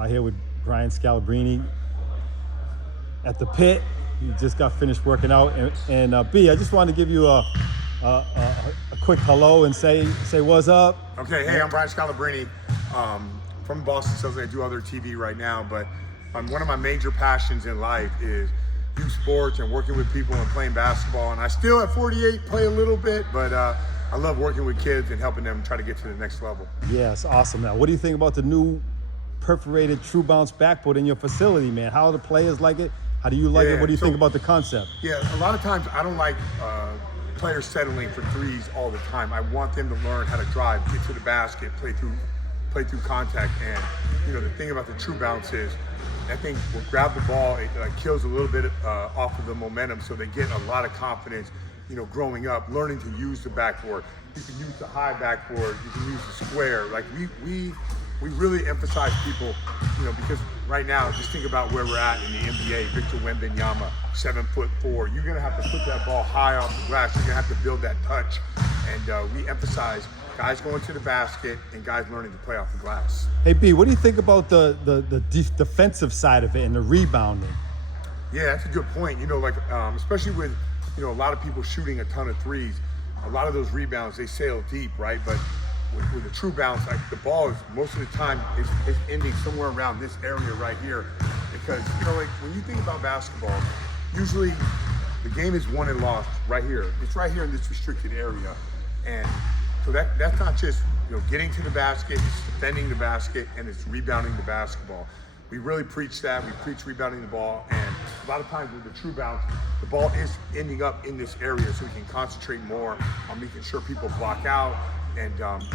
Out here with Brian Scalabrine at the pit. He just got finished working out. And B, I just wanted to give you a quick hello and say what's up. Okay, hey, I'm Brian Scalabrine from Boston Celtics. I do other TV right now, but one of my major passions in life is youth sports and working with people and playing basketball. And I still at 48 play a little bit, but I love working with kids and helping them try to get to the next level. Yeah, it's awesome. Now, what do you think about the new perforated TrueBounce backboard in your facility, man? How do the players like it? How do you like it? What do you think about the concept? Yeah, a lot of times I don't like players settling for threes all the time. I want them to learn how to drive, get to the basket, play through contact. And the thing about the TrueBounce is that thing will grab the ball, it kills a little bit off of the momentum, so they get a lot of confidence. Growing up, learning to use the backboard. You can use the high backboard, you can use the square. Like we really emphasize people, because right now, just think about where we're at in the NBA. Victor Wembanyama, 7'4". You're gonna have to put that ball high off the glass. You're gonna have to build that touch. And we emphasize guys going to the basket and guys learning to play off the glass. Hey B, what do you think about the defensive side of it and the rebounding? Yeah, that's a good point. Especially with a lot of people shooting a ton of threes, a lot of those rebounds, they sail deep, right? But with the TrueBounce, the ball is most of the time is ending somewhere around this area right here. Because when you think about basketball, usually the game is won and lost right here. It's right here in this restricted area. And so that's not just getting to the basket, it's defending the basket, and it's rebounding the basketball. We really preach that. We preach rebounding the ball, and a lot of times with the TrueBounce, the ball is ending up in this area, so we can concentrate more on making sure people block out and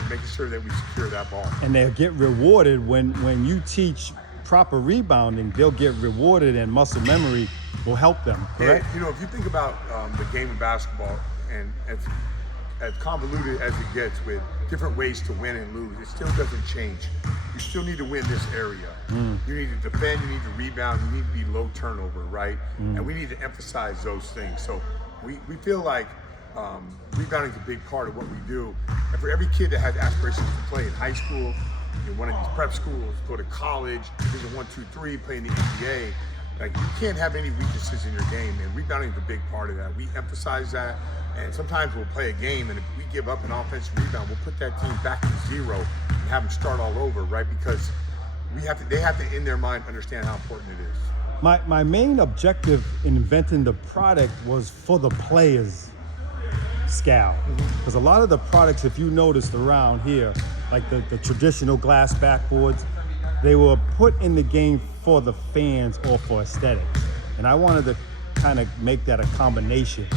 making sure that we secure that ball. And they'll get rewarded when you teach proper rebounding. They'll get rewarded, and muscle memory will help them. Correct? Yeah, if you think about the game of basketball, and as convoluted as it gets with different ways to win and lose, it still doesn't change. You still need to win this area. You need to defend, you need to rebound, you need to be low turnover, right? And we need to emphasize those things. So we feel like rebounding is a big part of what we do. And for every kid that has aspirations to play in high school, one of these prep schools, go to college, Division 1, 2, 3, play in the NBA, you can't have any weaknesses in your game, and rebounding is a big part of that. We emphasize that, and sometimes we'll play a game, and if we give up an offensive rebound, we'll put that team back to zero and have them start all over, right? Because they have to, in their mind, understand how important it is. My main objective in inventing the product was for the players, Scal. Because a lot of the products, if you noticed around here, like the traditional glass backboards, they were put in the game for the fans or for aesthetics. And I wanted to kind of make that a combination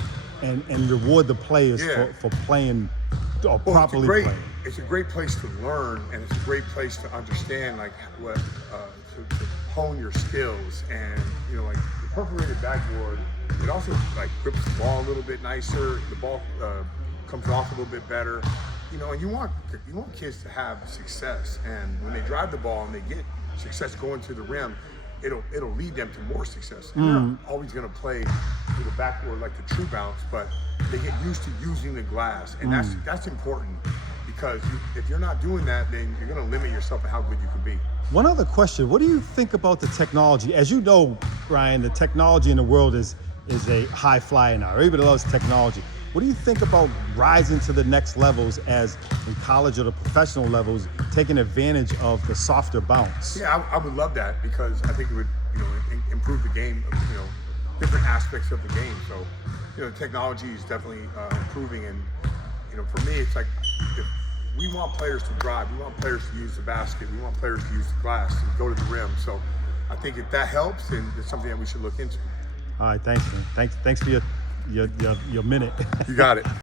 and reward the players for playing or properly playing. It's a great place to learn, and it's a great place to understand to hone your skills. And the perforated backboard, it also grips the ball a little bit nicer. The ball comes off a little bit better. And you want kids to have success, and when they drive the ball and they get success going to the rim, it'll lead them to more success. And they're not always going to play with a backboard like the TrueBounce, but they get used to using the glass, and that's important, because if you're not doing that, then you're going to limit yourself and how good you can be. One other question: what do you think about the technology? As you know, Brian, the technology in the world is a high flyer now. Everybody loves technology. What do you think about rising to the next levels, as in college or the professional levels, taking advantage of the softer bounce? Yeah, I would love that, because I think it would improve the game, different aspects of the game. So technology is definitely improving, and for me, it's like, if we want players to drive, we want players to use the basket, we want players to use the glass and go to the rim. So I think if that helps, then it's something that we should look into. All right, thanks, man. Thanks for your minute. You got it.